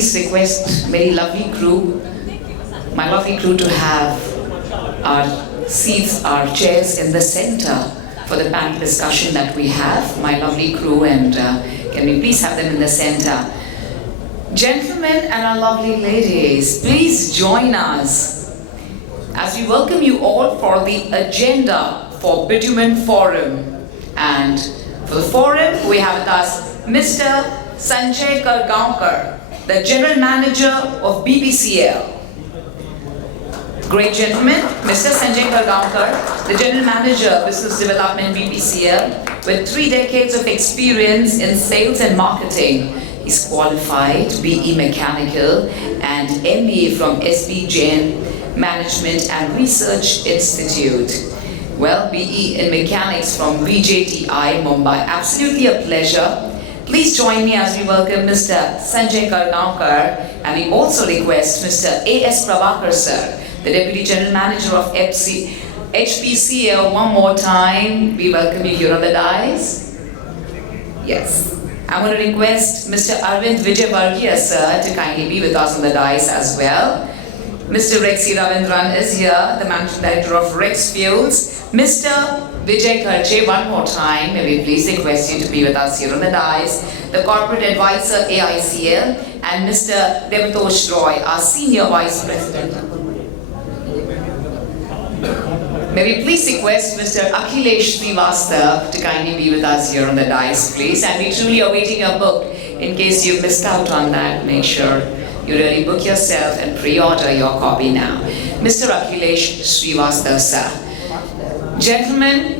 please request very lovely crew, my lovely crew, to have our seats, our chairs in the center for the panel discussion that we have. My lovely crew, and can we please have them in the center? Gentlemen and our lovely ladies, please join us as we welcome you all for the agenda for Bitumen Forum. And for the forum, we have with us Mr. Sanjay Kargaonkar, the General Manager of BBCL. Great gentleman, Mr. Sanjay Kargaonkar, the General Manager, Business Development BBCL, with 3 decades of experience in sales and marketing. He's qualified BE Mechanical and ME from SB Jain Management and Research Institute. Well, BE in Mechanics from VJTI, Mumbai. Absolutely a pleasure. Please join me as we welcome Mr. Sanjay Kargaonkar, and we also request Mr. A.S. Prabhakar sir, the Deputy General Manager of HPCL, one more time. We welcome you here on the dais. Yes. I'm going to request Mr. Arvind Vijayvargiya sir to kindly be with us on the dais as well. Mr. Rexy Ravindran is here, the Managing Director of Rex Fuels. Mr. Vijay Kharche, one more time, may we please request you to be with us here on the dais. The Corporate Advisor AICL, and Mr. Devatosh Roy, our Senior Vice President. May we please request Mr. Akhilesh Srivastav to kindly be with us here on the dais, please. And we're truly awaiting your book. In case you missed out on that, make sure you really book yourself and pre-order your copy now. Mr. Akhilesh Srivastav, sir. Gentlemen,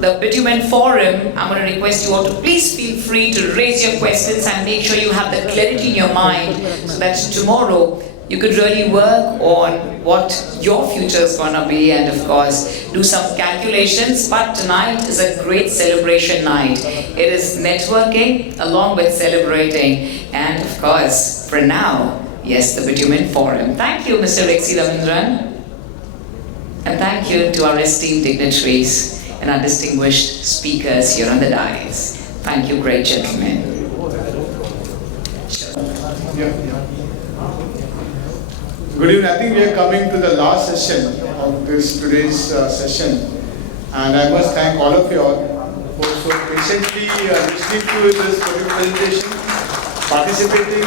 the Bitumen Forum, I'm going to request you all to please feel free to raise your questions and make sure you have the clarity in your mind so that tomorrow you could really work on what your future is going to be, and of course do some calculations. But tonight is a great celebration night. It is networking along with celebrating, and of course for now, yes, the Bitumen Forum. Thank you, Mr. Rexy Ravindran, and thank you to our esteemed dignitaries and our distinguished speakers here on the dais. Thank you, great gentlemen. Good evening. I think we are coming to the last session of today's session, and I must thank all of you all for so patiently listening to this presentation, participating,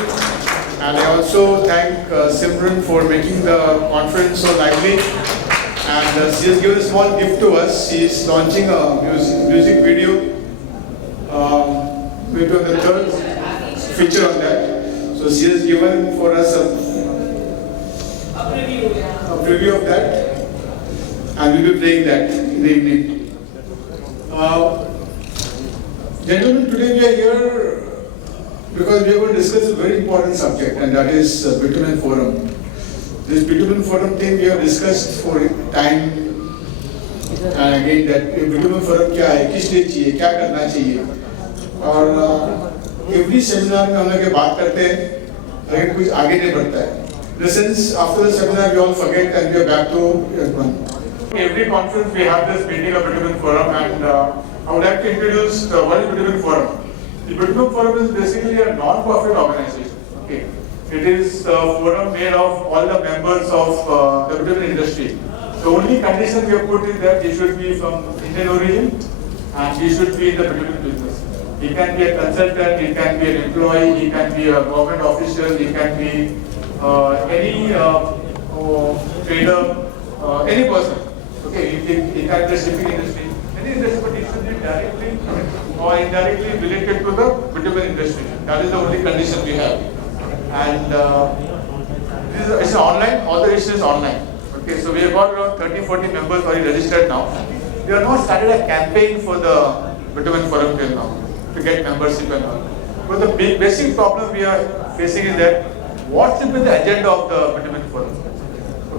and I also thank Simran for making the conference so lively. And she has given a small gift to us. She is launching a music video. We're doing the third feature on that. So she has given for us a preview of that, and we'll be playing that in the evening. Gentlemen, today we are here because we are going to discuss a very important subject, and that is Bitumen Forum. This Bitumen Forum thing we have discussed for time, and again that Bitumen Forum क्या है, किस लिए चाहिए, क्या करना चाहिए, और every seminar में हम लोग ये बात करते हैं, लेकिन कुछ आगे नहीं बढ़ता है. Since after the seminar we all forget and we are back to one. Every conference we have this meeting of Bitumen Forum, and I would like to introduce what is Bitumen Forum. The Bitumen Forum is basically a non-profit organization. Okay, it is a forum made of all the members of the bitumen industry. The only condition we have put is that he should be from Indian origin and he should be in the bitumen business. He can be a consultant, he can be an employee, he can be a government official, he can be any trader, any person. Okay, he can be the shipping industry, any industry, but he should be directly or indirectly related to the bitumen industry. That is the only condition we have. And it's online, all the registration is online. Okay, so we have got around 30-40 members already registered now. We have now started a campaign for the Bitumen Forum till now to get membership and all. But the basic problem we are facing is that what should be the agenda of the Bitumen Forum?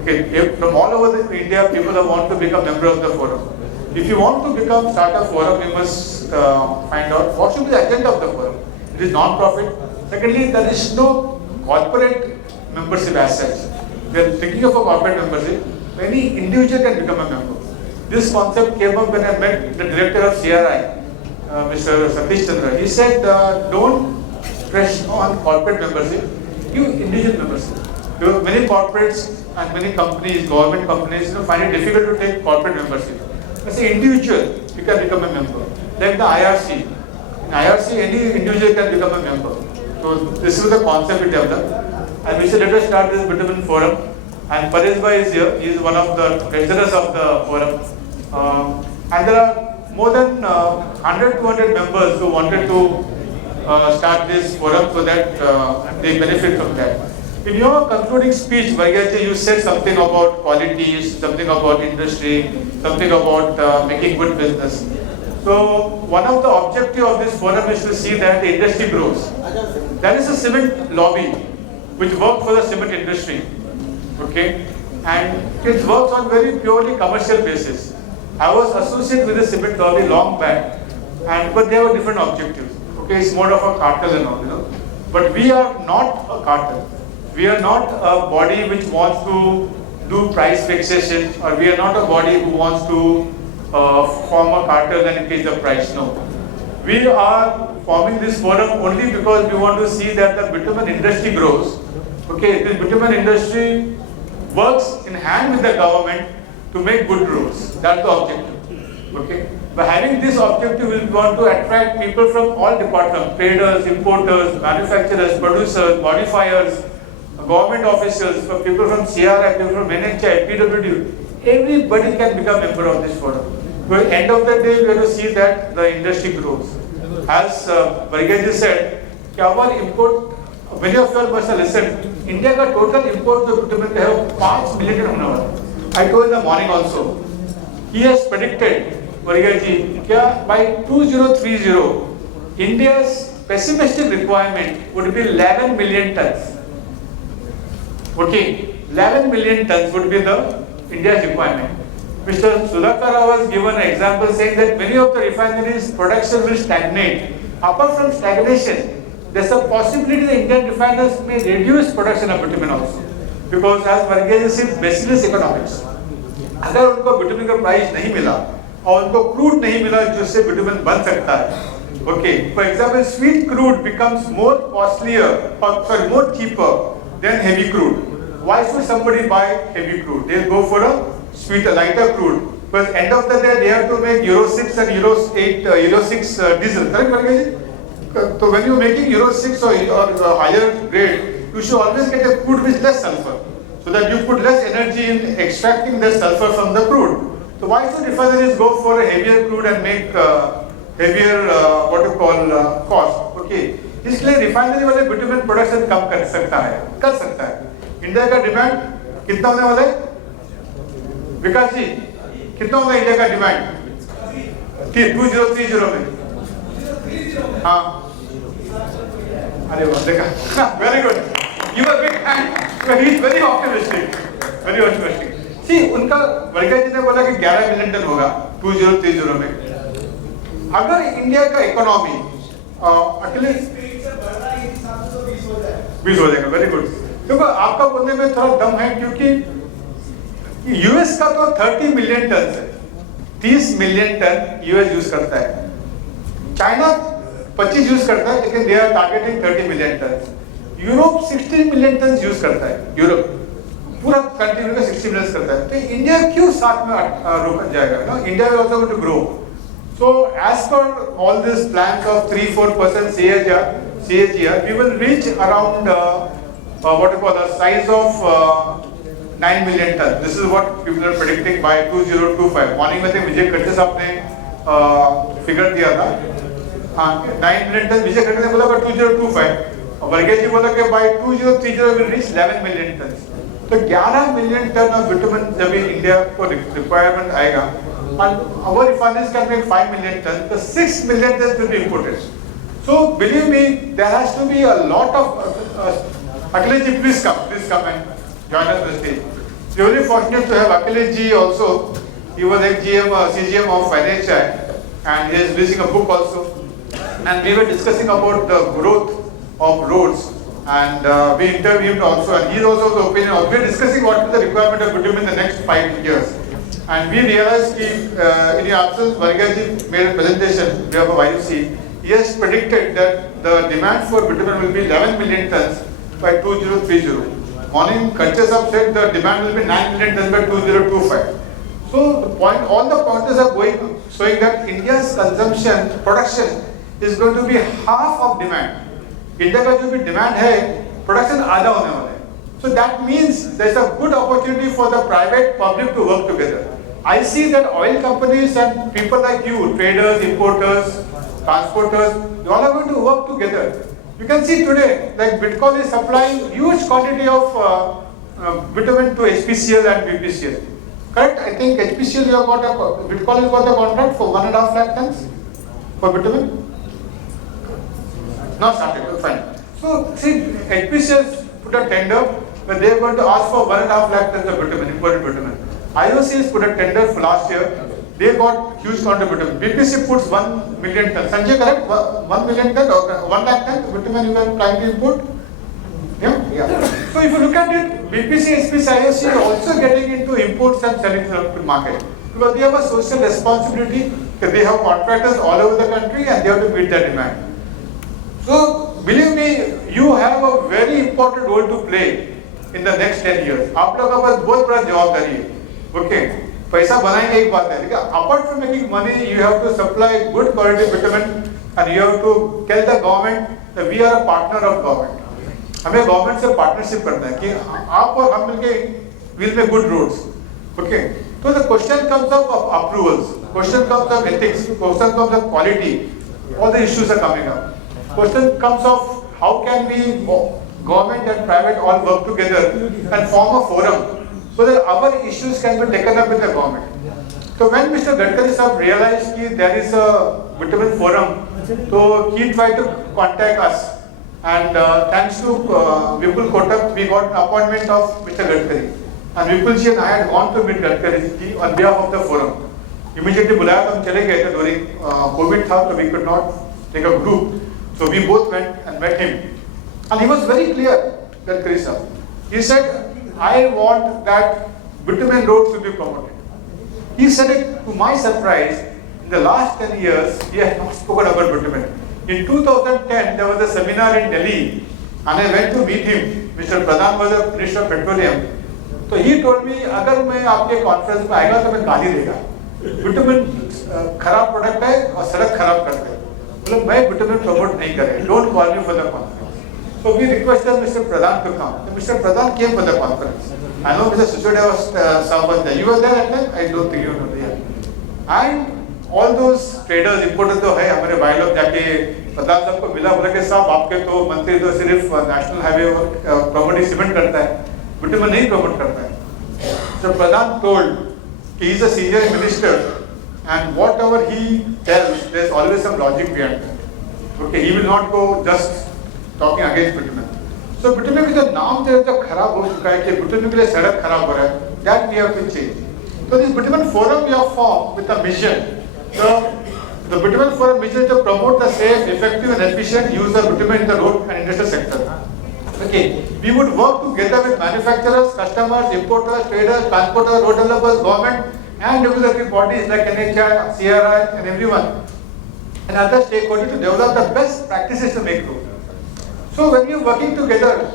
Okay, from all over India, people want to become member of the forum. If you want to start a forum, you must find out what should be the agenda of the forum. It is non-profit. Secondly, there is no corporate membership as such. We are thinking of a corporate membership. Any individual can become a member. This concept came up when I met the director of CRI, Mr. Satish Chandra. He said, don't pressure on corporate membership, give individual membership. Because many corporates and many companies, government companies, find it difficult to take corporate membership. As an individual, you can become a member. Like the IRC. In IRC, any individual can become a member. So this is the concept we developed. And we said, let us start this Bitumen Forum. And Paresh Bhai is here. He is one of the treasurers of the forum. And there are more than 100-200 members who wanted to start this forum so that they benefit from that. In your concluding speech, Vargaji, you said something about quality, something about industry, something about making good business. So one of the objectives of this forum is to see that the industry grows. There is a cement lobby which works for the cement industry, okay, and it works on very purely commercial basis. I was associated with the cement lobby long back, but they have a different objective. Okay, it's more of a cartel and all, But we are not a cartel. We are not a body which wants to do price fixation, or we are not a body who wants to form a cartel and increase the price. No. We are forming this forum only because we want to see that the bitumen industry grows. Okay, the bitumen industry works in hand with the government to make good roads. That's the objective. Okay. By having this objective, we want to attract people from all departments: traders, importers, manufacturers, producers, modifiers, government officials, people from CRI, people from NHI, PWD. Everybody can become a member of this forum. So at the end of the day, we have to see that the industry grows. As Vargaji said, our import, many of you all must have listened, India का total import to bitumen है 5 million होने वाला. I told in the morning also. He has predicted, Vargaji, that by 2030, India's pessimistic requirement would be 11 million tons. Okay, 11 million tons would be the India's requirement. Mr. Sudhakar was given an example saying that many of the refineries' production will stagnate. Apart from stagnation, there's a possibility the Indian refiners may reduce production of bitumen also. Because as Vargaji said, baseless economics. अगर उनको bitumen का price नहीं मिला और उनको crude नहीं मिला जिससे bitumen बन सकता है. Okay, for example, sweet crude becomes more costlier, more cheaper than heavy crude. Why should somebody buy heavy crude? They'll go for a sweeter, lighter crude. Because end of the day, they have to make Euro 6 and Euro 8, Euro 6 diesel. Correct, Vargaji? So when you're making Euro 6 or higher grade, you should always get a crude with less sulfur, so that you put less energy in extracting the sulfur from the crude. So why should refineries go for a heavier crude and make heavier cost? Okay. इसलिए refinery वाले bitumen production कम कर सकता है. India का demand कितना होने वाला है? विकास जी, कितना होगा इंडिया का डिमांड 2030 में? हाँ, अरे वाह, देखा, very good. You are big hand. He is very optimistic. Very optimistic. See, उनका वर्गा जी ने बोला कि 11 मिलियन टन होगा 2030 में. अगर इंडिया का इकोनॉमी अकेले 20 हो जाएगा. Very good. देखो आपका बोलने में थोड़ा दम है, क्योंकि यूएस का तो 30 मिलियन टन है. 30 मिलियन टन यूएस यूज करता है. चाइना 25 यूज करता है, लेकिन they are targeting 30 million tonne. Europe 60 million tonne use करता है. यूरोप पूरा कंट्री में 60 मिलियन करता है. तो इंडिया क्यों साथ में रोक जाएगा? India is also going to grow. So as per all these plans of 3-4% CAGR, we will reach around the size of 9 million tons. This is what people are predicting by 2025. Morning में थे विजय खड़से साहब ने figure दिया था. हाँ, 9 million tons विजय खड़से ने बोला by 2025. और वर्गेश जी बोला कि by 2030 will reach 11 million tons. तो 11 million ton of bitumen जब इंडिया को requirement आएगा, and our refineries can make 5 million tons, the 6 million tons will be imported. So believe me, there has to be a lot of Akhilesh ji, please come and join us on the stage. We are very fortunate to have Akhilesh ji also. He was CGM of Financial, and he is releasing a book also. And we were discussing about the growth of roads, and we interviewed him also, and he is also of the opinion. We are discussing what is the requirement of bitumen in the next 5 years. And we realized that in your absence, Vargaji made a presentation, we have a YFC. he has predicted that the demand for bitumen will be 11 million tons by 2030. Morning Culture Sub said the demand will be 9 million tons by 2025. So the point, all the pointers are going, showing that India's production is going to be half of demand. India का जो भी demand है, production आधा होने वाला है. So that means there's a good opportunity for the private public to work together. I see that oil companies and people like you, traders, importers, transporters, you all are going to work together. You can see today, like Bitcoin is supplying huge quantity of bitumen to HPCL and BPCL. Correct? I think HPCL you have got Bitcoin has got the contract for 1.5 lakh tons for bitumen. Not started, fine. So see, HPCL put a tender, but they are going to ask for 1.5 lakh tons of bitumen, imported bitumen. IOC has put a tender for last year. They got huge quantity of bitumen. BPC puts 1 million tons. Sanjay, correct? 1 million tons or 1 lakh tons bitumen you are trying to import? Yeah. So if you look at it, BPC, HPC, IOC are also getting into imports and selling to the market. Because they have a social responsibility, they have contractors all over the country and they have to meet their demand. So believe me, you have a very important role to play in the next 10 years. आप लोगों का बहुत बड़ा जवाबदारी है. Okay, पैसा बनाएंगे एक बात है, लेकिन apart from making money, you have to supply good quality bitumen and you have to tell the government that we are a partner of government. हमें government से partnership करना है कि आप और हम मिलके will make good roads. Okay, so the question comes up of approvals, question comes of ethics, question comes of quality. All the issues are coming up. Question comes of how can we government and private all work together and form a forum so that our issues can be taken up with the government. So when Mr. Gadkari sahab realized that there is a bitumen forum, so he tried to contact us, and thanks to Vipul Kotak, we got an appointment of Mr. Gadkari. And Vipul ji and I had gone to meet Gadkari ji on behalf of the forum. Immediately बुलाया तो हम चले गए थे, during COVID था, so we could not take a group. So we both went and met him. And he was very clear, Gadkari sahab. He said, I want that bitumen roads to be promoted. He said it to my surprise, in the last 10 years, he had not spoken about bitumen. In 2010, there was a seminar in Delhi, and I went to meet him. Mr. Pradhan was the Minister of Petroleum. So he told me, अगर मैं आपके conference में आएगा तो मैं गाली देगा. Bitumen खराब product है और सड़क खराब करते हैं. मतलब मैं bitumen promote नहीं करें. Don't call me for the conference. So we requested Mr. Pradhan to come. So Mr. Pradhan came for the conference. I know Mr. Suchodia was there. You were there at that time? I don't think you were there. And all those traders, importers तो है हमारे भाई लोग जाके प्रधान साहब को मिला, बोला कि साहब आपके तो मंत्री तो सिर्फ नेशनल हाईवे प्रमोटिंग सीमेंट करता है, bitumen नहीं प्रमोट करता है. So Pradhan told he is a senior minister and whatever he tells, there is always some logic behind it. Okay, he will not go just talking against bitumen. So bitumen का जो नाम जो खराब हो चुका है कि bitumen के लिए सड़क खराब हो रहा है, that we have to change. So this bitumen forum we have formed with a mission. The bitumen forum mission is to promote the safe, effective and efficient use of bitumen in the road and industrial sector. Okay, we would work together with manufacturers, customers, importers, traders, transporters, road developers, government and regulatory bodies like NHI, CRI and everyone and other stakeholders to develop the best practices to make roads. So when you are working together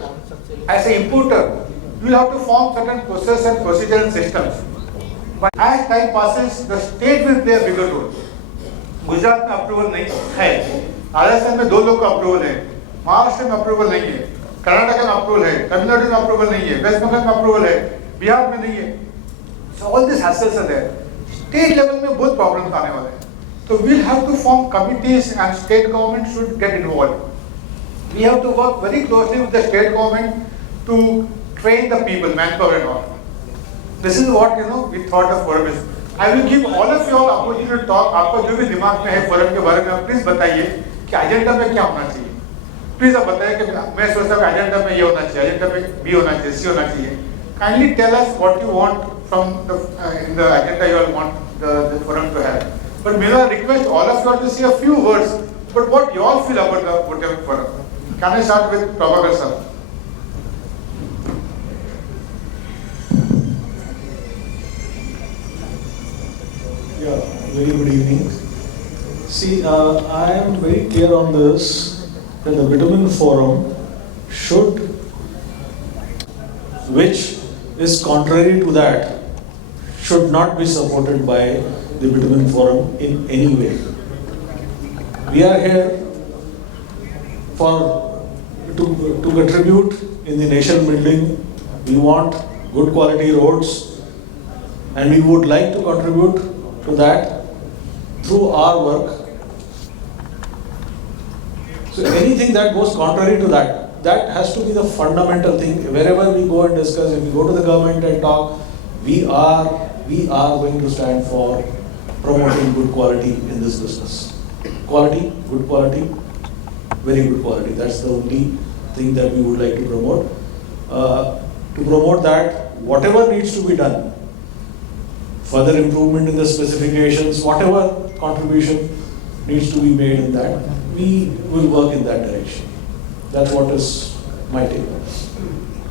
as an importer, you will have to form certain process and procedure and systems. But as time passes, the state will play a bigger role. Gujarat में approval नहीं है, राजस्थान में 2 लोग का approval है, महाराष्ट्र में approval नहीं है, कर्नाटक में अप्रूवल है, तमिलनाडु में अप्रूवल नहीं है, वेस्ट बंगाल में अप्रूवल है, बिहार में नहीं है. So all these hassles are there. State level में बहुत problems आने वाले हैं. So we'll have to form committees and state government should get involved. We have to work very closely with the state government to train the people, manpower and all. This is what we thought the forum is. I will give all of you all opportunity to talk. आपका जो भी दिमाग में है forum के बारे में आप प्लीज बताइए कि एजेंडा में क्या होना चाहिए. प्लीज आप बताइए कि मैं सोचता हूँ एजेंडा में ये होना चाहिए, एजेंडा में बी होना चाहिए, सी होना चाहिए. Kindly tell us what you want from the in the agenda you all want the forum to have. But may I request all of you all to say a few words. But what you all feel about the whatever forum? Can I start with Prabhakar sir? Yeah, very good evening. See, I am very clear on this, that the Bitumen Forum should, which is contrary to that, should not be supported by the Bitumen Forum in any way. We are here to contribute in the nation building. We want good quality roads, and we would like to contribute to that through our work. So anything that goes contrary to that, that has to be the fundamental thing. Wherever we go and discuss, if we go to the government and talk, we are going to stand for promoting good quality in this business. Quality, good quality, very good quality. That's the only thing that we would like to promote. To promote that, whatever needs to be done, further improvement in the specifications, whatever contribution needs to be made in that, we will work in that direction. That's what is my take.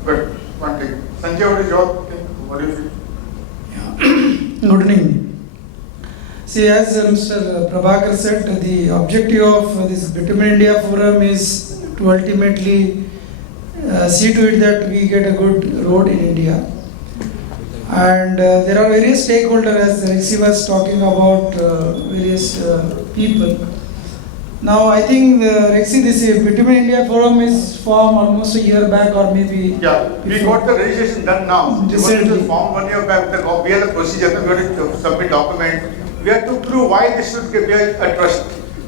But one thing, Sanjay, what is your thing? What do you feel? Good evening. See, as Mr. Prabhakar said, the objective of this Bitumen India Forum is to ultimately see to it that we get a good road in India. And there are various stakeholders, as Rexy was talking about, various people. Now, I think, Rexy, this Bitumen India Forum is formed almost a year back or maybe. Yeah, we got the registration done now. It was formed 1 year back. We have the procedure, we have to submit document. We have to prove why this should be a trust.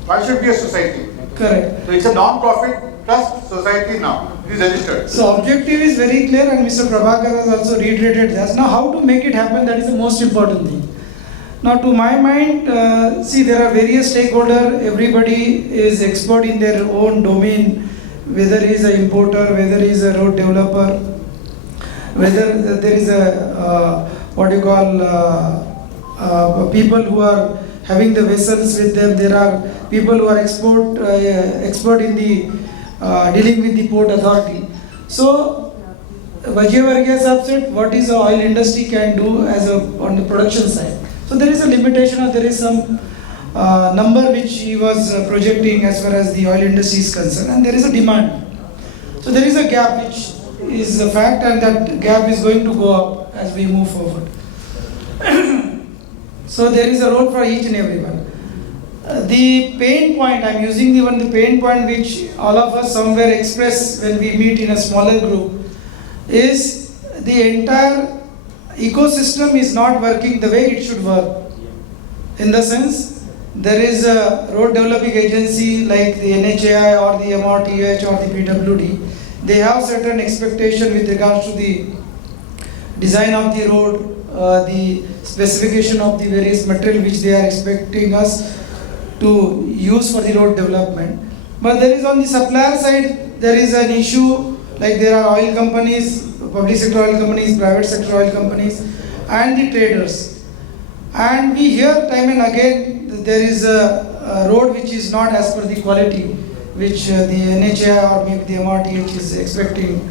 Why should be a society? Correct. So it's a non-profit trust society now. It is registered. So objective is very clear, and Mr. Prabhakar has also reiterated that. Now, how to make it happen, that is the most important thing. Now, to my mind, see, there are various stakeholders. Everybody is expert in their own domain, whether he is an importer, whether he is a road developer, whether there is a, people who are having the vessels with them. There are people who are expert in the dealing with the port authority. So, Vijay Varghese Sahab said, what is the oil industry can do as on the production side. So there is a limitation, or there is some number which he was projecting as far as the oil industry is concerned, and there is a demand. So there is a gap which is a fact, and that gap is going to go up as we move forward. So there is a role for each and everyone. The pain point, I am using the pain point which all of us somewhere express when we meet in a smaller group, is the entire ecosystem is not working the way it should work. In the sense, there is a road developing agency like the NHAI or the MRTH or the PWD. They have certain expectation with regards to the design of the road, the specification of the various material which they are expecting us to use for the road development. But there is on the supplier side, there is an issue, like there are oil companies, public sector oil companies, private sector oil companies, and the traders. And we hear time and again that there is a road which is not as per the quality which the NHA or maybe the MRTH is expecting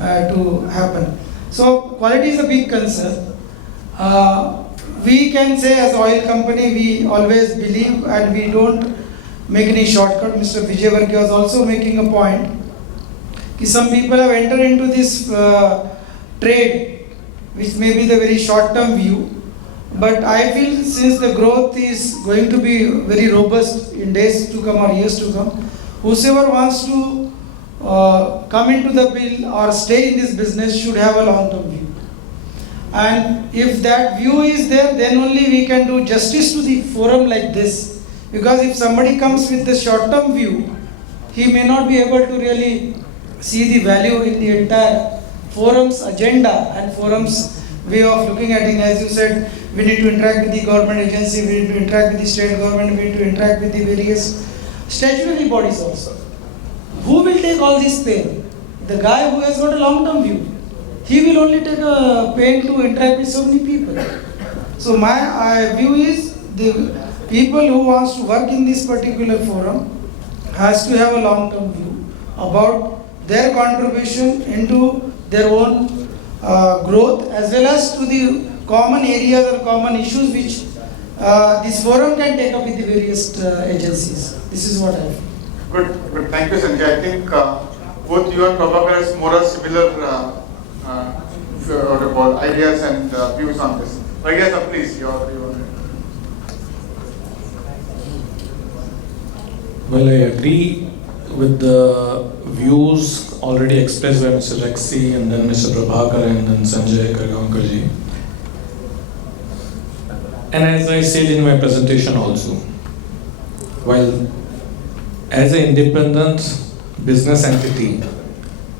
to happen. So quality is a big concern. We can say as oil company, we always believe and we don't make any shortcut. Mr. Vijay Varghese was also making a point. Some people have entered into this trade, which may be the very short-term view. But I feel since the growth is going to be very robust in days to come or years to come, whosoever wants to come into the bill or stay in this business should have a long-term view. And if that view is there, then only we can do justice to the forum like this. Because if somebody comes with the short-term view, he may not be able to really see the value in the entire forum's agenda and forum's way of looking at it. As you said, we need to interact with the government agency, we need to interact with the state government, we need to interact with the various statutory bodies also. Who will take all this pain? The guy who has got a long-term view. He will only take a pain to interact with so many people. So my view is the people who wants to work in this particular forum has to have a long-term view about their contribution into their own growth as well as to the common areas or common issues which this forum can take up with the various agencies. This is what I feel. Good. Thank you, Sanjay. I think both you and Prabhakar has more or similar ideas and views on this. Yes, please, your. Well, I agree with the views already expressed by Mr. Rexy and then Mr. Prabhakar and then Sanjay Kargaonkar. And as I said in my presentation also, while as an independent business entity,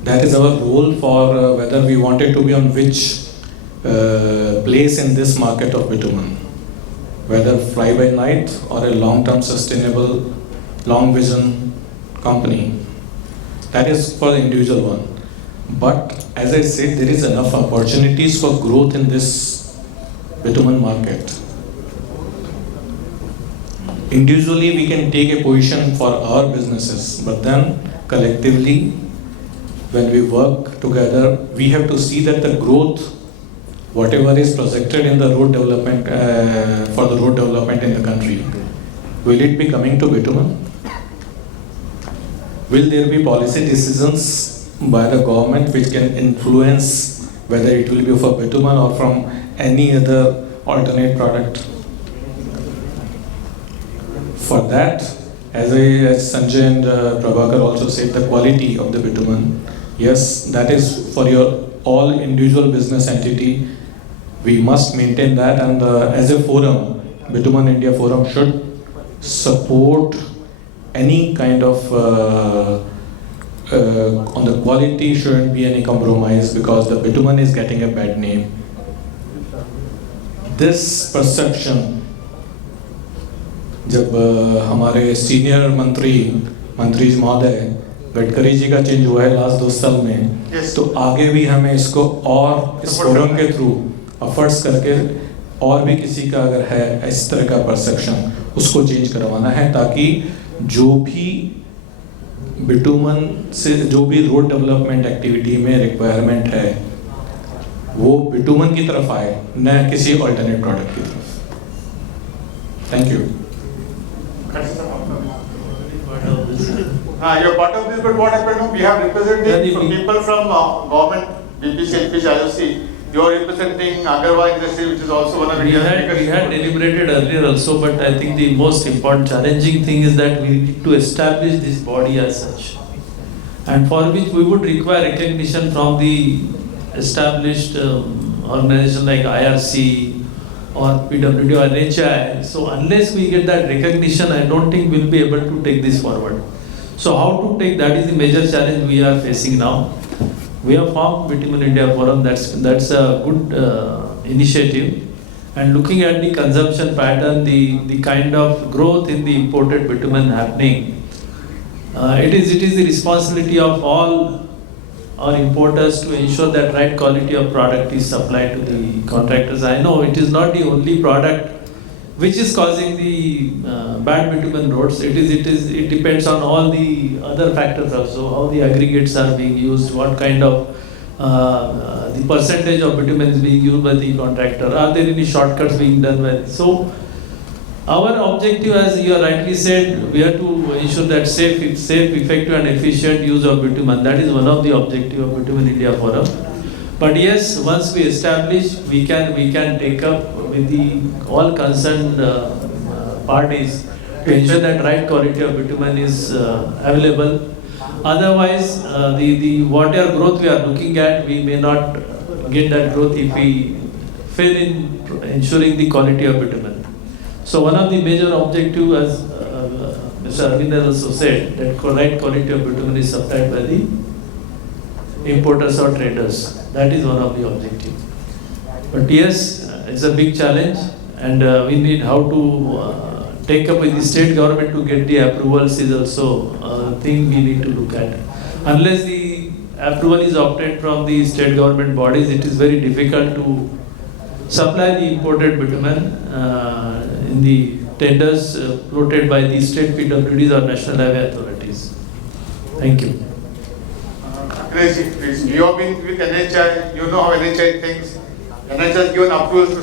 that is our role for whether we wanted to be on which place in this market of bitumen, whether fly by night or a long-term sustainable, long vision company. That is for the individual one. But as I said, there is enough opportunities for growth in this bitumen market. Individually, we can take a position for our businesses, but then collectively, when we work together, we have to see that the growth, whatever is projected in the road development, for the road development in the country, will it be coming to bitumen? Will there be policy decisions by the government which can influence whether it will be for bitumen or from any other alternate product? For that, as Sanjay and Prabhakar also said, the quality of the bitumen, yes, that is for your all individual business entity. We must maintain that, and as a forum, Bitumen India Forum should support any kind of on the quality. Shouldn't be any compromise because the bitumen is getting a bad name. This perception, जब हमारे senior मंत्री महोदय गडकरी जी का change हुआ है last 2 साल में, तो आगे भी हमें इसको और इस फोरम के थ्रू एफर्ट्स करके और भी किसी का अगर है इस तरह का परसेप्शन उसको चेंज करवाना है, ताकि जो भी बिटुमन से जो भी रोड डेवलपमेंट एक्टिविटी में रिक्वायरमेंट है वो बिटुमन की तरफ आए, न किसी ऑल्टरनेट प्रोडक्ट की तरफ। Thank you. You're part of this, but what happened? We have represented people from government, BPC, LPC, IOC. You are representing Agarwal industry, which is also one of the biggest. We had deliberated earlier also, but I think the most important challenging thing is that we need to establish this body as such, and for which we would require recognition from the established organization like IRC or PWD or NHI. So unless we get that recognition, I don't think we'll be able to take this forward. So how to take, that is the major challenge we are facing now. We have formed Bitumen India Forum, that's a good initiative. And looking at the consumption pattern, the kind of growth in the imported bitumen happening, it is the responsibility of all our importers to ensure that right quality of product is supplied to the contractors. I know it is not the only product which is causing the bad bitumen roads. It depends on all the other factors also, how the aggregates are being used, what kind of the percentage of bitumen is being used by the contractor, are there any shortcuts being done by. So our objective, as you rightly said, we have to ensure that safe, effective and efficient use of bitumen. That is one of the objectives of Bitumen India Forum. But yes, once we establish, we can take up with the all concerned parties to ensure that right quality of bitumen is available. Otherwise, the whatever growth we are looking at, we may not get that growth if we fail in ensuring the quality of bitumen. So one of the major objectives, as Mr. Arvind has also said, that right quality of bitumen is supplied by the importers or traders. That is one of the objectives. But yes, it's a big challenge, and we need how to take up with the state government to get the approvals is also a thing we need to look at. Unless the approval is obtained from the state government bodies, it is very difficult to supply the imported bitumen in the tenders floated by the state PWDs or national highway authorities. Thank you. Please. You have been with NHI, you know how NHI thinks. NHI has given approvals to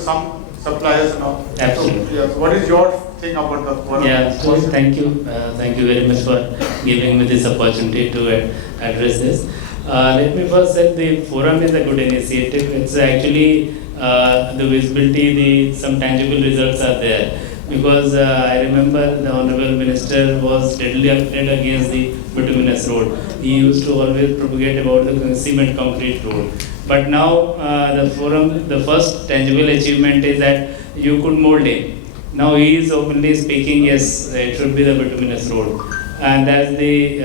suppliers and all. Absolutely. So, yeah, so what is your thing about the forum? Yeah, so thank you. Thank you very much for giving me this opportunity to address this. Let me first say the forum is a good initiative. It's actually the visibility, some tangible results are there. Because I remember the Honorable Minister was deadly afraid against the bituminous road. He used to always propagate about the cement concrete road. But now the forum, the first tangible achievement is that you could mold him. Now he is openly speaking, yes, it should be the bituminous road. And that's the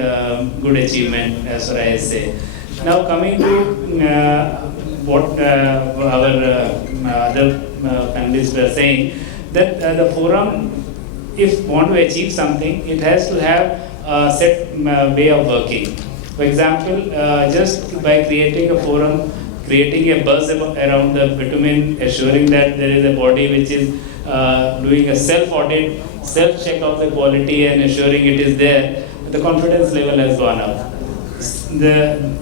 good achievement as far as I say. Now coming to what our other panelists were saying, that the forum, if want to achieve something, it has to have a set way of working. For example, just by creating a forum, creating a buzz around the bitumen, assuring that there is a body which is doing a self-audit, self-check of the quality and assuring it is there, the confidence level has gone up.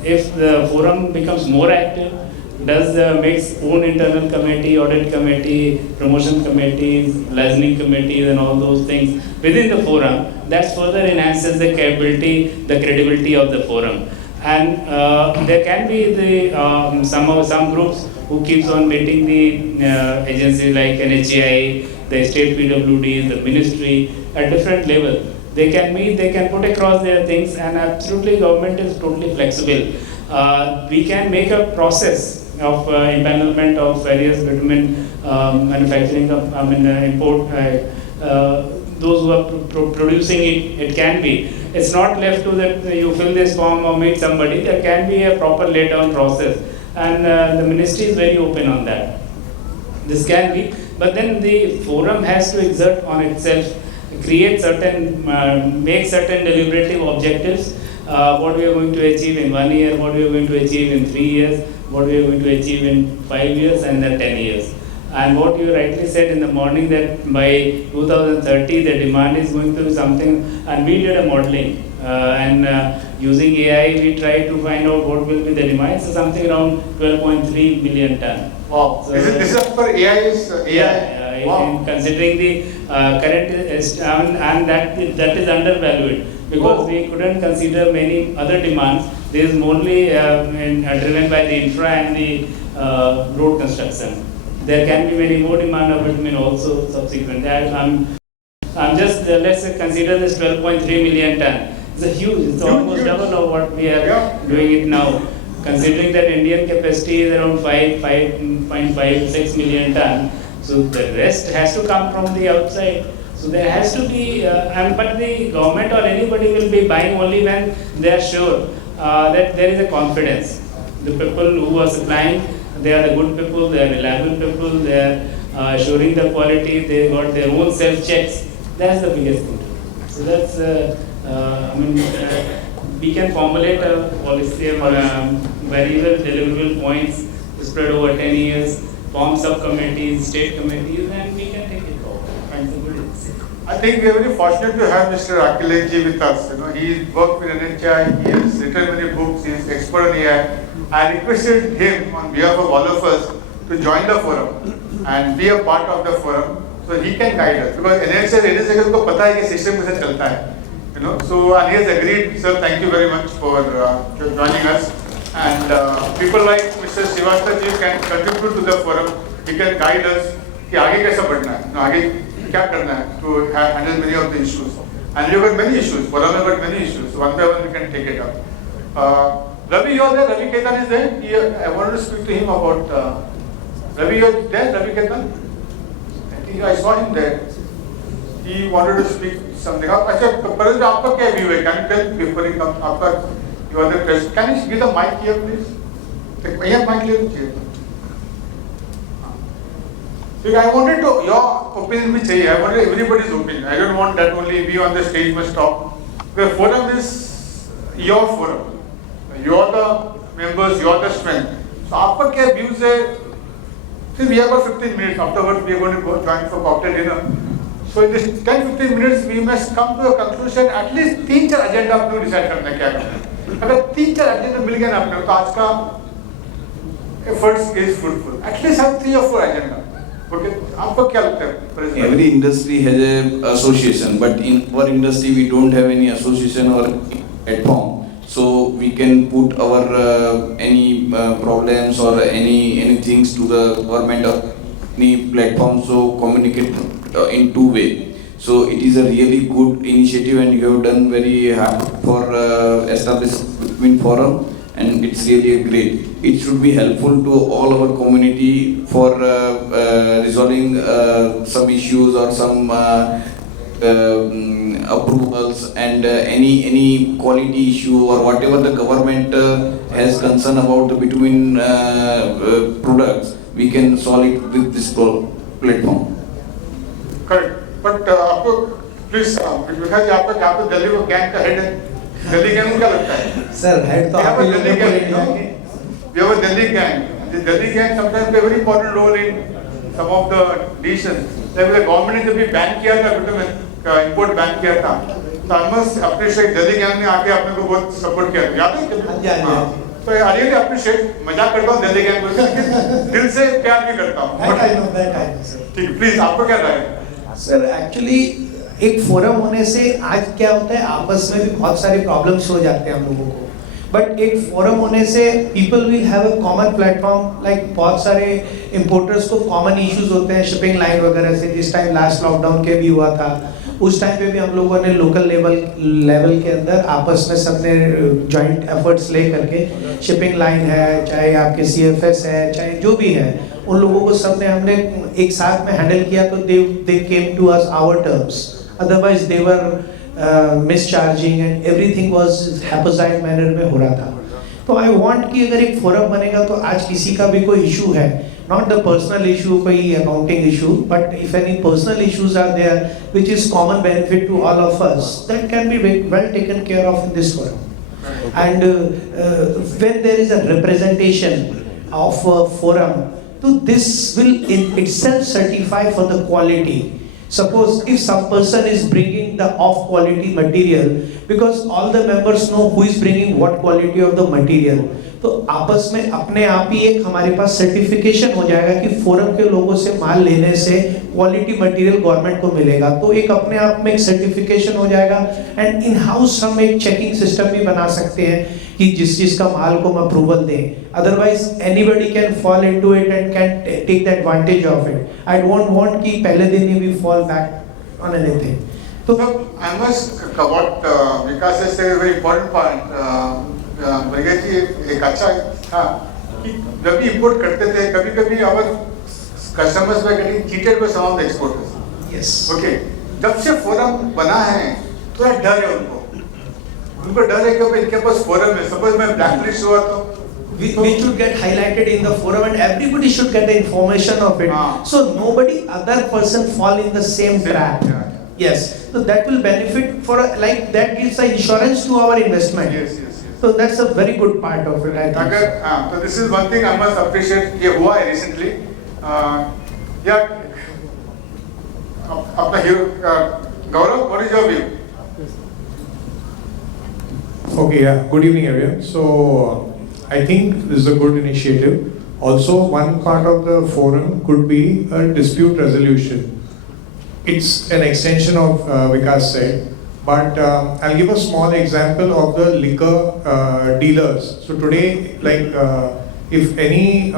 If the forum becomes more active, makes own internal committee, audit committee, promotion committees, licensing committees and all those things within the forum, that further enhances the capability, the credibility of the forum. And there can be the some groups who keeps on meeting the agencies like NHAI, the state PWD, the ministry at different levels. They can meet, they can put across their things, and absolutely government is totally flexible. We can make a process of empanelment of various bitumen manufacturing, import, those who are producing it, it can be. It's not left to that you fill this form or meet somebody. There can be a proper laid down process, and the ministry is very open on that. This can be, but then the forum has to exert on itself, create certain, make certain deliberative objectives. What we are going to achieve in 1 year, what we are going to achieve in 3 years, what we are going to achieve in 5 years and then 10 years. And what you rightly said in the morning, that by 2030 the demand is going to be something, and we did a modeling and using AI we tried to find out what will be the demand. So something around 12.3 million ton. Wow. So this is for AI's AI? Yeah, wow. Considering the current, and that is undervalued. Because we couldn't consider many other demands. This is only driven by the infra and the road construction. There can be many more demand of bitumen also subsequent. I'm just, let's consider this 12.3 million ton. It's a huge, it's almost double of what we are doing it now. Considering that Indian capacity is around 5.56 million ton. So the rest has to come from the outside. So there has to be, but the government or anybody will be buying only when they are sure that there is a confidence. The people who are supplying, they are the good people, they are reliable people, they are assuring the quality, they got their own self-checks. That's the biggest thing. So that's, we can formulate a policy of very well deliverable points spread over 10 years, form subcommittees, state committees, and we can take it forward. I think we are very fortunate to have Mr. Akhilesh with us. You know, he worked with NHI, he has written many books, he is expert on AI. I requested him on behalf of all of us to join the forum and be a part of the forum so he can guide us. Because NHI को पता है कि system कैसे चलता है. You know, so and he has agreed. Sir, thank you very much for joining us. And people like Mr. Srivastava ji can contribute to the forum. He can guide us कि आगे कैसा बढ़ना है, आगे क्या करना है to handle many of the issues. And we have got many issues. Forum have got many issues. So one by one we can take it up. Ravi, you are there. Ravi Ketan is there. I wanted to speak to him about. Ravi, you are there. Ravi Ketan. I think I saw him there. He wanted to speak something. अच्छा, परंतु आपका क्या view है? Can you tell before he comes? आपका, you are the president. Can you give the mic here, please? भैया mic ले लीजिए. I wanted to, your opinion भी चाहिए. I wanted everybody's opinion. I don't want that only we on the stage must talk. The forum is your forum. You are the members, you are the strength. So आपका क्या views है? See, we have got 15 minutes. Afterwards, we are going to go join for cocktail dinner. So in this 10-15 minutes, we must come to a conclusion. At least 3-4 agenda आपको decide करना है क्या करना है. अगर 3-4 agenda मिल गया ना आपको, तो आज का efforts is fruitful. At least have 3 or 4 agenda. Okay, आपको क्या लगता है president? Every industry has a association, but in our industry we don't have any association or platform. So we can put our any problems or any things to the government or any platform. So communicate in two way. So it is a really good initiative, and you have done very hard for establishment forum, and it's really great. It should be helpful to all our community for resolving some issues or some approvals and any quality issue or whatever the government has concern about the bitumen products. We can solve it with this platform. Correct, but आपको please विकास जी, आपका क्या तो दिल्ली को gang का head है, Delhi gang को क्या लगता है? सर हेड तो आप ही लोग दिल्ली को गैंग, लेंगे। we have a Delhi gang. The Delhi gang sometimes play a very important role in some of the decisions. Like the government ने जब भी बैन किया था बिटुमेन का इंपोर्ट बैन किया था, तो I must appreciate Delhi gang ने आके अपने को बहुत सपोर्ट किया। याद है कभी? हाँ। तो I really appreciate, मजाक करता हूँ दिल्ली गैंग को, लेकिन दिल से प्यार भी करता हूँ। ठीक, प्लीज आपको क्या राय है? सर एक्चुअली एक फोरम होने से आज क्या होता है, आपस में भी बहुत सारे प्रॉब्लम्स हो जाते हैं हम लोगों को, बट एक फोरम होने से people will have a common platform. Like बहुत सारे इंपोर्टर्स को कॉमन इश्यूज होते हैं शिपिंग लाइन वगैरह से, जिस टाइम लास्ट लॉकडाउन के भी हुआ था, उस टाइम पे भी हम लोगों ने लोकल लेवल के अंदर आपस में सबने जॉइंट एफर्ट्स ले करके शिपिंग लाइन है, चाहे आपके CFS है, चाहे जो भी है, उन लोगों को सबने हमने एक साथ में हैंडल किया, तो they came to us our terms, otherwise they were mischarging and everything was haphazard manner में हो रहा था। तो आई वांट कि अगर एक फोरम बनेगा तो आज किसी का भी कोई इशू है, not the personal issue, कोई accounting issue, but if any personal issues are there which is common benefit to all of us, that can be well taken care of in this forum. And when there is a representation of a forum, so this will in itself certify for the quality. Suppose if some person is bringing the off quality material, because all the members know who is bringing what quality of the material, तो आपस में अपने आप ही एक हमारे पास certification हो जाएगा कि फोरम के लोगों से माल लेने से क्वालिटी मटेरियल गवर्नमेंट को मिलेगा, तो एक अपने आप में एक सर्टिफिकेशन हो जाएगा। एंड इन हाउस हम एक चेकिंग सिस्टम भी बना सकते हैं कि जिस का माल को हम अप्रूवल दें, otherwise anybody can fall into it and can take the advantage of it. I don't want कि पहले दिन ही we fall back on anything. तो I must what Vikas has said a very important point. भैया जी एक अच्छा था कि जब भी इंपोर्ट करते थे, कभी कभी our customers were getting cheated by some of the exporters. Yes, okay, जब से फोरम बना है थोड़ा डर है उनको डर है कि भाई इनके पास फोरम है, सपोज मैं ब्लैकलिस्ट हुआ तो which should get highlighted in the forum and everybody should get the information of it, so nobody other person fall in the same trap. Yes, so that will benefit for like that gives the insurance to our investment. Yes. So that's a very good part of it, I think. अगर तो this is one thing I must appreciate, ये हुआ है recently. या अपना hero Gaurav, what is your view? Okay, yeah. Good evening, everyone. So, I think this is a good initiative. Also, one part of the forum could be a dispute resolution. It's an extension of Vikas said, but I'll give a small example of the liquor dealers. So today, like if any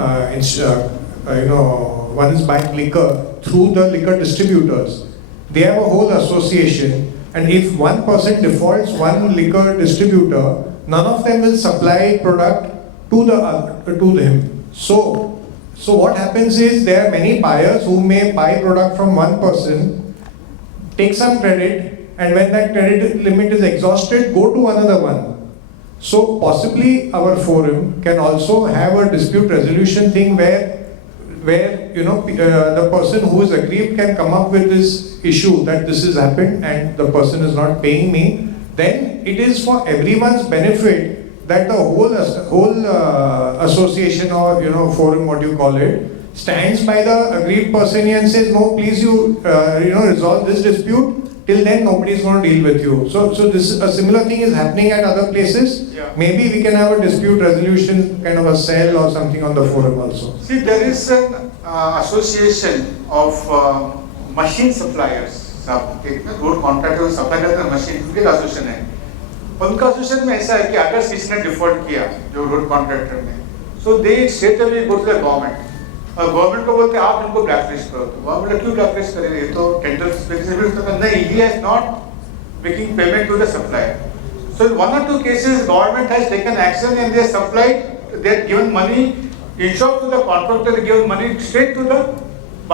one is buying liquor through the liquor distributors, they have a whole association. And if one person defaults one liquor distributor, none of them will supply product to him. So what happens is there are many buyers who may buy product from one person, take some credit, and when that credit limit is exhausted, go to another one. So possibly our forum can also have a dispute resolution thing where the person who is aggrieved can come up with this issue that this has happened and the person is not paying me. Then it is for everyone's benefit that the whole association or forum, what you call it, stands by the aggrieved person and says, no, please you resolve this dispute till then nobody is going to deal with you. So this a similar thing is happening at other places. Yeah. Maybe we can have a dispute resolution kind of a cell or something on the forum also. See, there is an association of machine suppliers. सब एक ना road contractor supply करते हैं machine उनके association है. उनका association में ऐसा है कि अगर किसी ने डिफॉल्ट किया जो रोड कॉन्ट्रैक्टर ने, so they straight away go to the government. और गवर्नमेंट को बोलते हैं आप इनको ब्लैकलिस्ट करो. तो गवर्नमेंट क्यों ब्लैकलिस्ट करेगा? ये तो टेंडर स्पेसिफिक तो नहीं, he has not making payment to the supplier. So in one or two cases, government has taken action and they have supplied, they have given money, instead to the contractor, they given money straight to the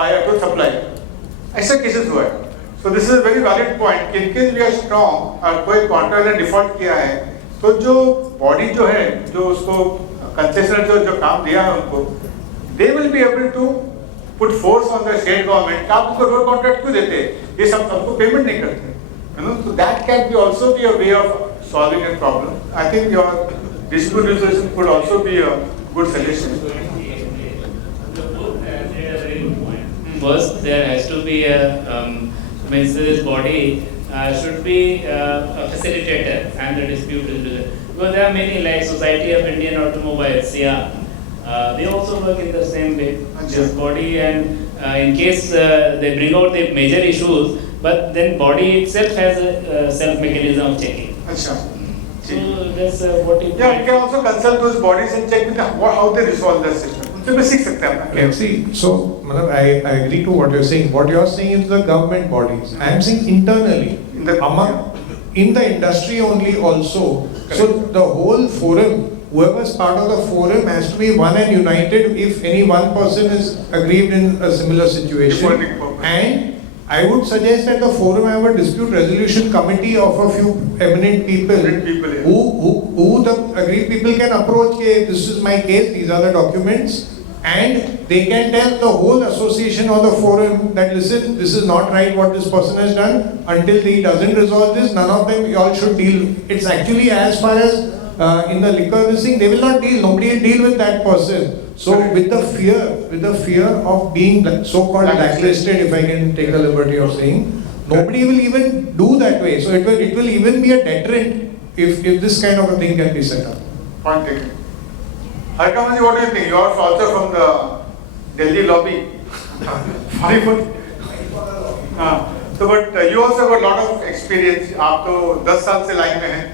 buyer, to supplier. ऐसा cases हुआ है. So this is a very valid point. In case we are strong, और कोई contractor ने default किया है, तो जो body जो है, जो उसको concessioner जो काम दिया है उनको, they will be able to put force on the state government. आप उसको road contract क्यों देते? ये सब सबको payment नहीं करते. You know, so that can be also be a way of solving a problem. I think your dispute resolution could also be a good solution. First, there has to be a means this body should be a facilitator and the dispute resolution. Because there are many like Society of Indian Automobiles, they also work in the same way. This body and in case they bring out the major issues, but then body itself has a self mechanism of checking. अच्छा. So that's what it. Yeah, you can also consult those bodies and check with them how they resolve that system. उनसे भी सीख सकते हैं अपना. See, so I agree to what you're saying. What you're saying is the government bodies. I am saying internally, in the industry only also. Correct. So the whole forum, whoever's part of the forum has to be one and united if any one person is aggrieved in a similar situation. And I would suggest that the forum have a dispute resolution committee of a few eminent people, who the aggrieved people can approach. Okay, this is my case, these are the documents, and they can tell the whole association or the forum that listen, this is not right what this person has done. Until he doesn't resolve this, none of them all should deal. It's actually as far as in the liquor thing, they will not deal. Nobody will deal with that person. So with the fear of being so-called blacklisted, if I can take the liberty of saying, nobody will even do that way. So it will even be a deterrent if this kind of a thing can be set up. Point taken. Harkamaji, what do you think? You are also from the Delhi lobby. So, but you also got a lot of experience. आप तो 10 साल से line में हैं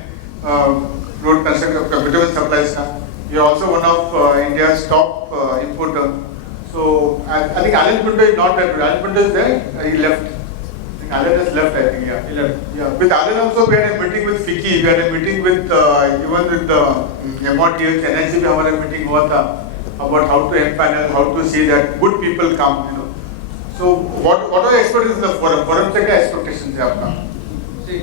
road construction, bitumen supplies का. You are also one of India's top importer. So I think Alan Pinto is not there. Alan Pinto is there. He left. I think Alan has left. I think He left. Yeah. With Alan also we had a meeting with FICCI. We had a meeting with even with the MOTH, NIC. We had a meeting हुआ था about how to empanel, how to see that good people come. You know. So what are the expectations of the forum? Forum से क्या expectations है आपका? See,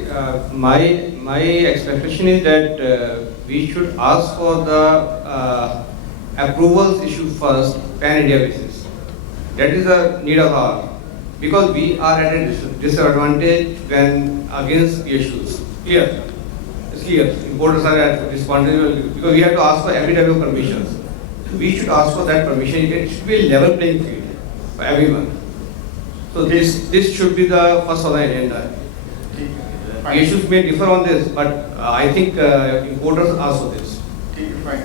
my expectation is that we should ask for the approvals issued first pan-India basis. That is the need of our, because we are at a disadvantage when against the issues. Clear? It's clear. Importers are at disadvantage because we have to ask for every type of permissions. We should ask for that permission. It should be a level playing field for everyone. So this should be the first on the agenda. Issues may differ on this, but I think importers ask for this. Fine.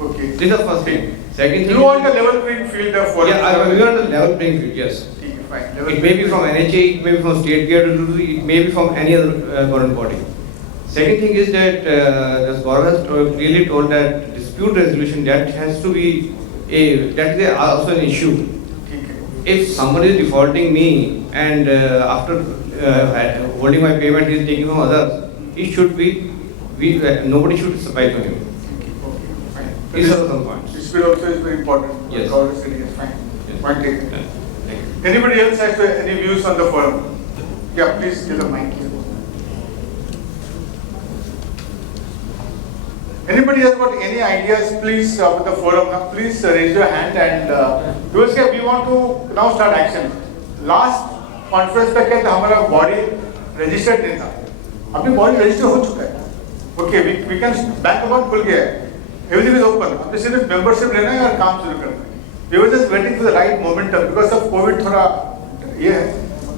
Okay. This is the first thing. Second thing. You want a level playing field for? Yeah, we want a level playing field. Yes. Fine. It may be from NHA, it may be from state. We have to do. It may be from any other government body. Second thing is that the Gaurav has clearly told that dispute resolution that has to be that is also an issue. If somebody is defaulting me and after holding my payment, he is taking from others, it should be, nobody should supply to him. Fine. These are some points. Dispute also is very important. Yes. Fine. Point taken. Anybody else has any views on the forum? Yeah, please give the mic. Anybody has got any ideas, please, with the forum, please raise your hand and we want to now start action. Last conference तक क्या था हमारा body registered नहीं था. अभी body register हो चुका है. Okay, we can bank account खुल गया है. Everything is open. अब सिर्फ membership लेना है और काम शुरू करना है. We were just waiting for the right momentum because of COVID थोड़ा ये है.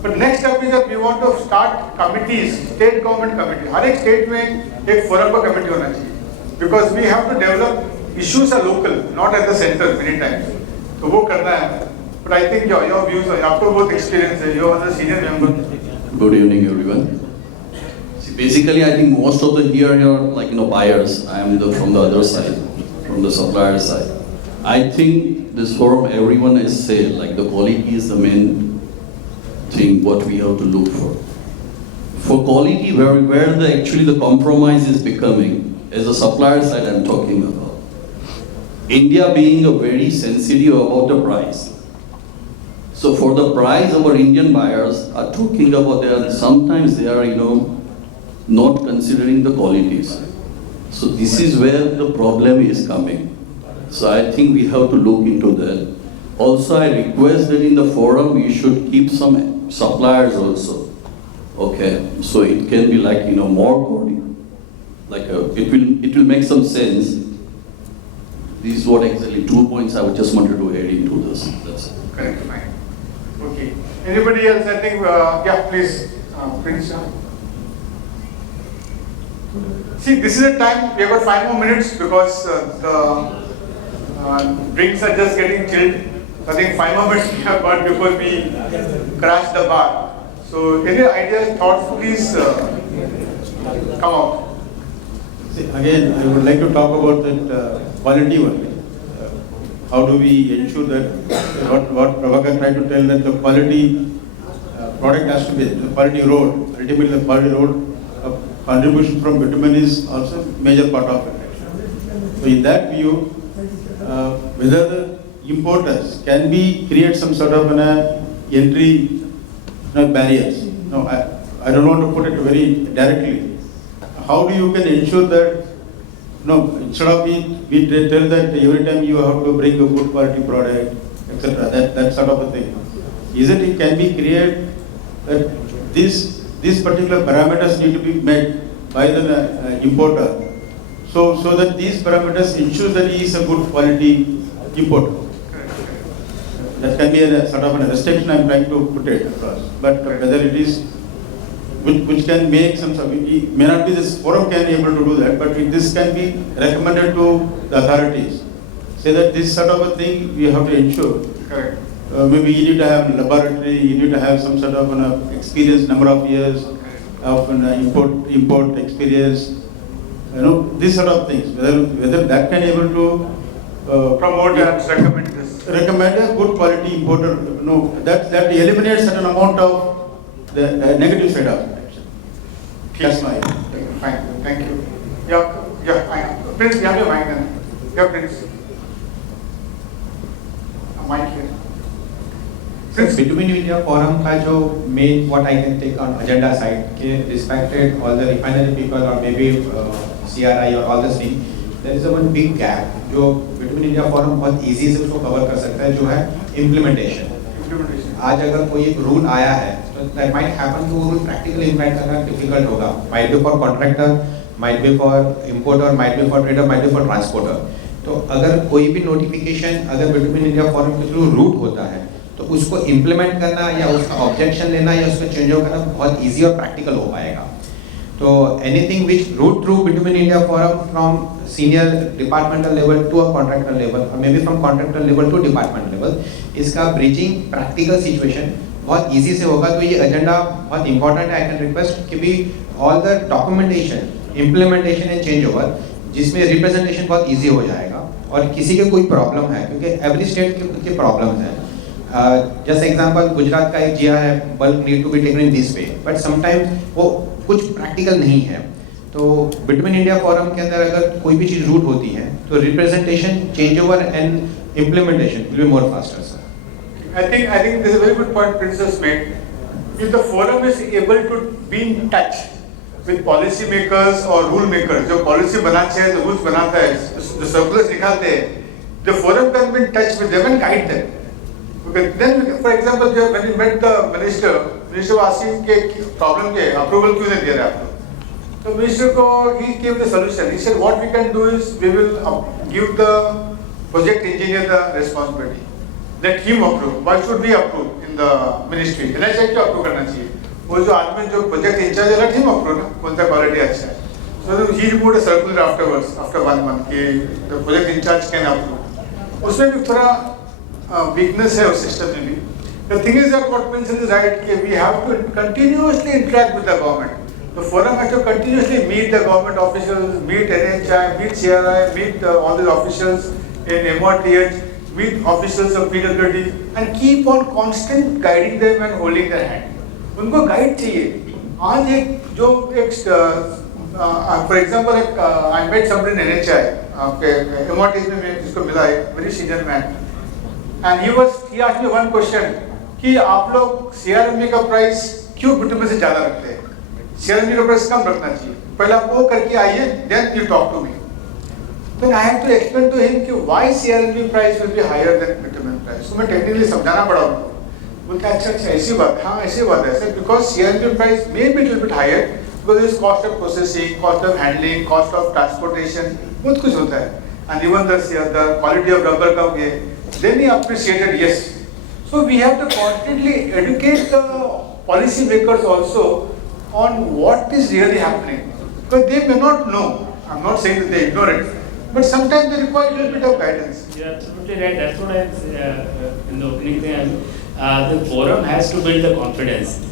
But next step is that we want to start committees, state government committee. हर एक state में एक forum का committee होना चाहिए. Because we have to develop issues are local, not at the center many times. तो वो करना है. But I think your views are, आपको बहुत experience है. You are the senior member. Good evening, everyone. See, basically, I think most of the here are like buyers. I am from the other side, from the supplier side. I think this forum, everyone has said like the quality is the main thing what we have to look for. For quality, where actually the compromise is becoming, as a supplier side I'm talking about. India being a very sensitive about the price. So for the price, our Indian buyers are talking about sometimes they are not considering the qualities. So this is where the problem is coming. So I think we have to look into that. Also, I request that in the forum we should keep some suppliers also. Okay, so it can be like more quality. Like it will make some sense. This is what exactly 2 points I just wanted to add into this. That's it. Correct, fine. Okay. Anybody else? I think yeah, please, Prince. See, this is a time we have got 5 more minutes because the drinks are just getting chilled. I think 5 more minutes we have got before we crash the bar. So, any ideas, thoughts, please come out. See, again, I would like to talk about that quality one. How do we ensure that what Prabhakar tried to tell that the quality product has to be the quality road. Ultimately, the quality road contribution from bitumen is also major part of it. So, in that view, whether the importers can be create some sort of an entry barriers. No, I don't want to put it very directly. How do you can ensure that instead of we tell that every time you have to bring a good quality product, etc. That sort of a thing. Is it can be created that these particular parameters need to be met by the importer, so that these parameters ensure that he is a good quality importer. That can be a sort of a restriction I am trying to put it across. But whether it is which can make some, it may not be this forum can be able to do that, but this can be recommended to the authorities. Say that this sort of a thing we have to ensure. Correct. Maybe you need to have laboratory, you need to have some sort of an experience, number of years of an import experience. These sort of things. Whether that can able to promote and recommend this. Recommend a good quality importer. That eliminates certain amount of the negative side of it. That's my. Fine, thank you. Yeah, fine. Prince, you have your mic then. Yeah, Prince. A mic here. Bitumen India Forum का जो main what I can take on agenda side के respected all the refinery people or maybe CRI or all the thing, there is a one big gap जो Bitumen India Forum बहुत easy से उसको cover कर सकता है जो है implementation. आज अगर कोई एक rule आया है तो that might happen कि वो rule practically implement करना difficult होगा. Might be for contractor, might be for importer, might be for trader, might be for transporter. तो अगर कोई भी notification अगर Bitumen India Forum के through route होता है तो उसको इम्प्लीमेंट करना या उसका ऑब्जेक्शन लेना या उसमें चेंज करना बहुत इजी और प्रैक्टिकल हो पाएगा. तो anything which route through between India forum from senior departmental level to a contractor level और maybe from contractor level to department level, इसका ब्रिजिंग प्रैक्टिकल सिचुएशन बहुत इजी से होगा. तो ये एजेंडा बहुत इंपॉर्टेंट है. आई कैन रिक्वेस्ट कि भी all the documentation implementation and change over जिसमें रिप्रेजेंटेशन बहुत ईजी हो जाएगा और किसी के कोई प्रॉब्लम है क्योंकि एवरी स्टेट के प्रॉब्लम है. जैसे एग्जांपल गुजरात का एक जिया है bulk need to be taken in this way, but sometimes वो कुछ प्रैक्टिकल नहीं है. तो बिटवीन इंडिया फोरम के अंदर अगर कोई भी चीज रूट होती है तो representation change over and implementation will be more faster. Sir I think this is a very good point Princess made. If the forum is able to be in touch with policy makers or rule makers, जो policy बनाते हैं, जो rules बनाता है, जो circulars निकालते हैं, the forum can be in touch with them and guide them. Because then, for example, when we met the minister was asking के problem के approval क्यों नहीं दे रहे आप लोग? तो minister को he gave the solution. He said what we can do is we will give the project engineer the responsibility. let him approve. Why should we approve in the ministry? NHI क्यों approve करना चाहिए? वो जो आदमी जो project in charge है, let him approve ना, कौन सा quality अच्छा है. So he wrote a circular afterwards, after 1 month, कि the project in charge can approve. उसमें भी थोड़ा weakness है उस system में भी. The thing is that what mentioned is right, कि we have to continuously interact with the government. The forum has to continuously meet the government officials, meet NHI, meet CRI, meet all the officials in MRTH, meet officials of PWD, and keep on constant guiding them and holding their hand. उनको guide चाहिए. आज एक जो एक for example, I met somebody in NHI, MRTH में मैं जिसको मिला है, very senior man, and he asked me one question कि आप लोग CRME का price क्यों बिटुमेन से ज़्यादा रखते हैं? CRME का price कम रखना चाहिए. पहले आप वो करके आइए, then you talk to me. Then I had to explain to him कि why CRME price will be higher than bitumen price. So मैं technically समझाना पड़ा उनको. बोलते अच्छा ऐसी बात, हाँ ऐसी बात है sir, because CRME price may be a little bit higher because there is cost of processing, cost of handling, cost of transportation, बहुत कुछ होता है. And even the quality of rubber का ये, then he appreciated yes. So we have to constantly educate the policy makers also on what is really happening, because they may not know. I'm not saying that they ignore it, but sometimes they require a little bit of guidance. You're absolutely right. That's what I in the opening thing. The forum has to build the confidence,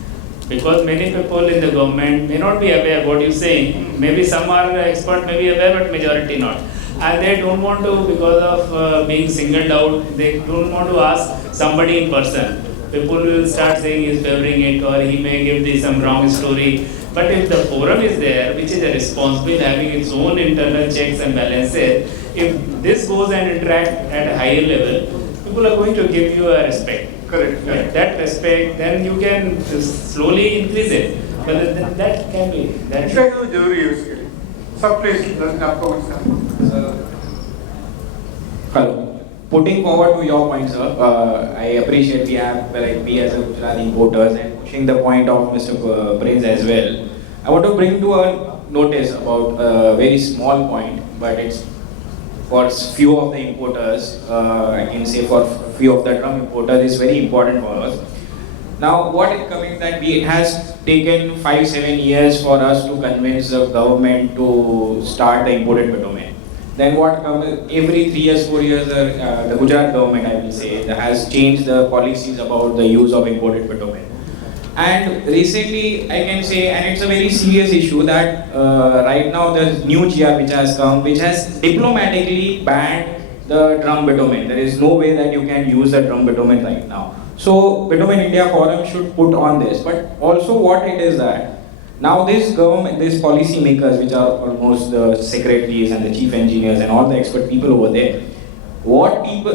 because many people in the government may not be aware what you're saying. Maybe some are expert, maybe aware, but majority not. And they don't want to, because of being singled out, they don't want to ask somebody in person. People will start saying he's favoring it, or he may give some wrong story. But if the forum is there, which is a responsible, having its own internal checks and balances, if this goes and interact at a higher level, people are going to give you a respect. Correct. Right? That respect, then you can slowly increase it. But that can be. That should be जरूरी है उसके लिए. सब please, आपको कुछ Hello. Putting forward to your point, sir, I appreciate we as a Gujarati importers and pushing the point of Mr. Prince as well. I want to bring to our notice about a very small point, but it's for few of the importers, I can say for few of the drum importers, is very important for us. Now, what is coming that it has taken 5-7 years for us to convince the government to start the imported bitumen. Then what comes, every 3 years, 4 years, the Gujarat government, I will say, has changed the policies about the use of imported bitumen. And recently, I can say, and it's a very serious issue, that right now there's new GR which has come, which has diplomatically banned the drum bitumen. There is no way that you can use the drum bitumen right now. So, Bitumen India Forum should put on this. But also what it is that, now this government, these policy makers, which are almost the secretaries and the chief engineers and all the expert people over there,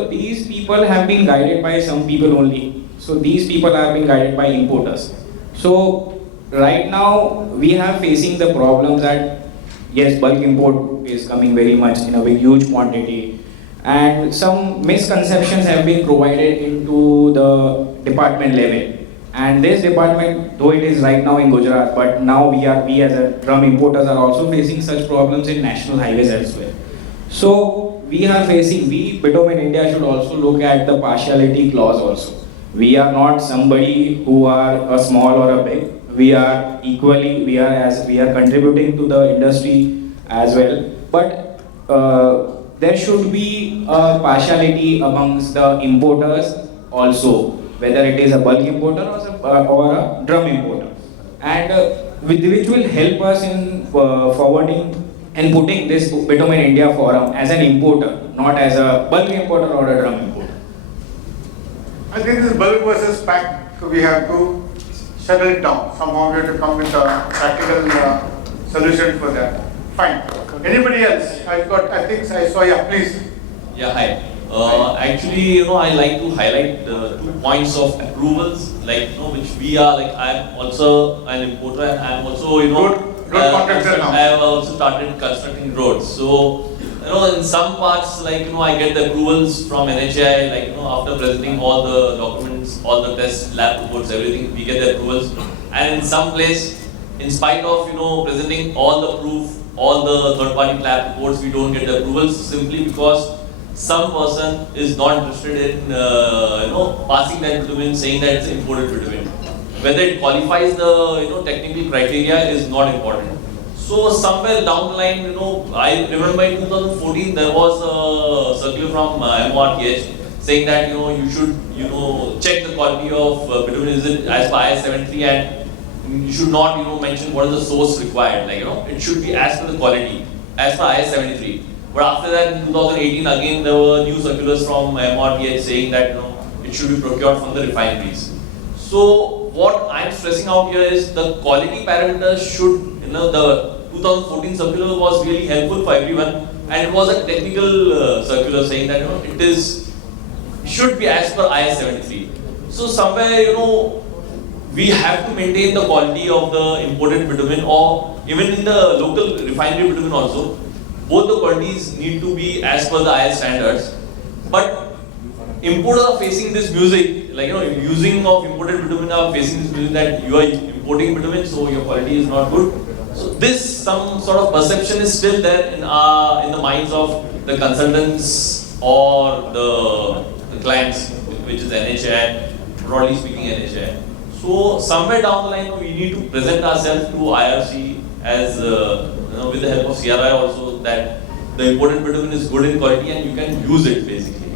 these people have been guided by some people only. So these people have been guided by importers. So right now we are facing the problem that yes, bulk import is coming very much in a huge quantity, and some misconceptions have been provided into the department level. And this department, though it is right now in Gujarat, but now we as a drum importers are also facing such problems in national highways elsewhere. So we Bitumen India should also look at the partiality clause also. We are not somebody who are a small or a big. We are equally, we are contributing to the industry as well. But there should be a partiality amongst the importers also, whether it is a bulk importer or a drum importer, and which will help us in forwarding and putting this Bitumen India Forum as an importer, not as a bulk importer or a drum importer. I think this bulk versus pack, so we have to settle it down. Somehow we have to come with a practical solution for that. Fine. Anybody else? I think I saw, yeah, please. Yeah, hi. Actually, I like to highlight 2 points of approvals, which we are, I am also an importer and I am also, I have also started constructing roads. So, in some parts, I get the approvals from NHI, after presenting all the documents, all the tests, lab reports, everything, we get the approvals. And in some place, in spite of, presenting all the proof, all the third-party lab reports, we don't get the approvals simply because some person is not interested in, passing that bitumen, saying that it's imported bitumen. Whether it qualifies the technical criteria is not important. So somewhere down the line, I remember in 2014 there was a circular from MORTH saying that you should check the quality of bitumen, is it as per IS 73, and you should not mention what is the source required. It should be as per the quality, as per IS 73. But after that, in 2018 again there were new circulars from MORTH saying that it should be procured from the refineries. So what I'm stressing out here is the quality parameters should, the 2014 circular was really helpful for everyone, and it was a technical circular saying that it should be as per IS 73. So somewhere we have to maintain the quality of the imported bitumen, or even in the local refinery bitumen also. Both the quantities need to be as per the IS standards. But importers are facing this music, using of imported bitumen are facing this music that you are importing bitumen, so your quality is not good. So some sort of perception is still there in the minds of the consultants or the clients, which is NHI, broadly speaking NHI. So somewhere down the line, we need to present ourselves to IRC as with the help of CRI also, that the imported bitumen is good in quality and you can use it basically.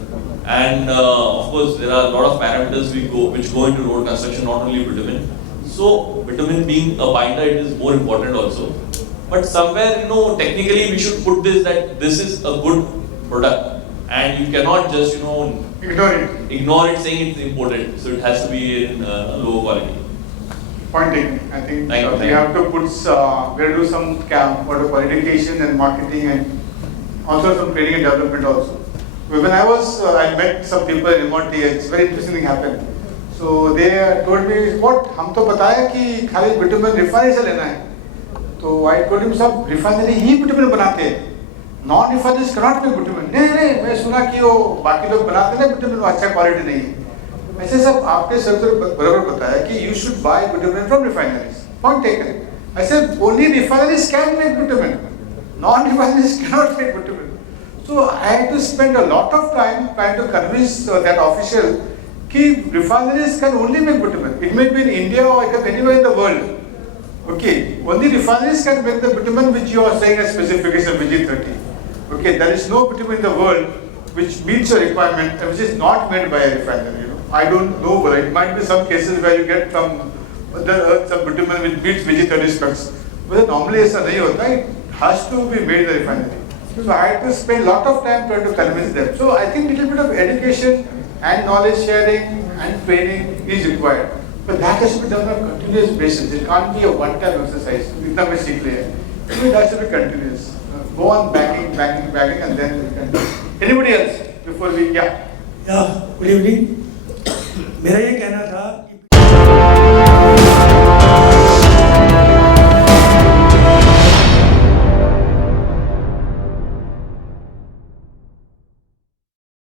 And of course, there are a lot of parameters which go into road construction, not only bitumen. So bitumen being a binder, it is more important also. But somewhere, technically we should put this, that this is a good product, and you cannot just ignore it saying it's imported. So it has to be in low quality. Point taken. I think we have to put, we have to do some qualification and marketing, and also some training and development also. When I met some people in Invitee, it's very interesting thing happened. So they told me, what, हम तो बताया कि खाली bitumen refinery से लेना है. So I told him, सब refinery ही bitumen बनाते हैं. Non-refineries cannot make bitumen. नहीं, मैं सुना कि वो बाकी लोग बनाते हैं bitumen, वो अच्छा quality नहीं है. ऐसे सब आपके सर्कुलर बराबर बताया कि you should buy bitumen from refineries. Point taken. I said only refineries can make bitumen. Non-refineries cannot make bitumen. So I had to spend a lot of time trying to convince that official that refineries can only make bitumen. It may be in India or it can be anywhere in the world. Okay, only refineries can make the bitumen which you are saying as specification VG30. Okay, there is no bitumen in the world which meets your requirement and which is not made by a refinery. I don't know, but it might be some cases where you get some bitumen which meets VG30 specs. But normally it has to be made in the refinery. So I had to spend a lot of time trying to convince them. So I think a little bit of education and knowledge sharing and training is required. But that has to be done on a continuous basis. It can't be a one-time exercise. It has to be continuous. Go on backing, and then we can do. Anybody else before we, Yeah, good evening. मेरा ये कहना था